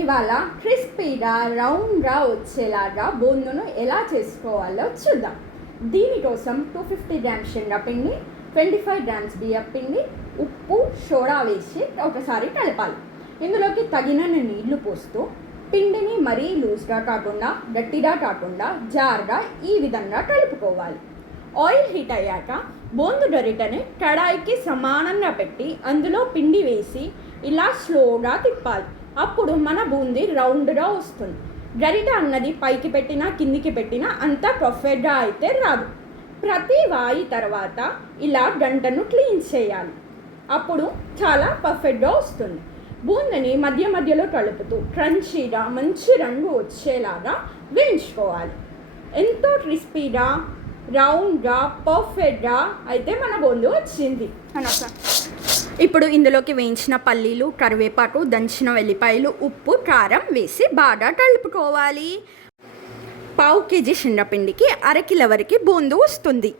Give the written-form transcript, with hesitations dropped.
ఇవాళ క్రిస్పీగా రౌండ్గా వచ్చేలాగా బూందును ఎలా చేసుకోవాలో చూద్దాం. దీనికోసం 250 గ్రామ్స్ శనగపిండి, 25 గ్రామ్స్ బియ్యం పిండి, ఉప్పు, సోడా వేసి ఒకసారి కలపాలి. ఇందులోకి తగినన్ని నీళ్లు పోస్తూ పిండిని మరీ లూజ్గా కాకుండా గట్టిగా కాకుండా జారుగా ఈ విధంగా కలుపుకోవాలి. ఆయిల్ హీట్ అయ్యాక బూందు గరిటెని కడాయికి సమానంగా పెట్టి అందులో పిండి వేసి ఇలా స్లోగా తిప్పాలి. అప్పుడు మన బూందీ రౌండ్గా వస్తుంది. గరిట అన్నది పైకి పెట్టినా కిందికి పెట్టినా అంత పర్ఫెక్ట్గా అయితే రాదు. ప్రతి వాయి తర్వాత ఇలా గంటను క్లీన్ చేయాలి. అప్పుడు చాలా పర్ఫెక్ట్గా వస్తుంది. బూందని మధ్య మధ్యలో కలుపుతూ క్రంచీగా మంచి రంగు వచ్చేలాగా వేయించుకోవాలి. ఎంతో క్రిస్పీగా రౌండ్గా పర్ఫెక్ట్గా అయితే మన బూందు వచ్చింది. ఇప్పుడు ఇందులోకి వేయించిన పల్లీలు, కరివేపాకు, దంచిన వెల్లిపాయలు, ఉప్పు, కారం వేసి బాగా కలుపుకోవాలి. 1/2 కేజీ శనగపిండికి 1/2 కిలో వరకు బూందు వస్తుంది.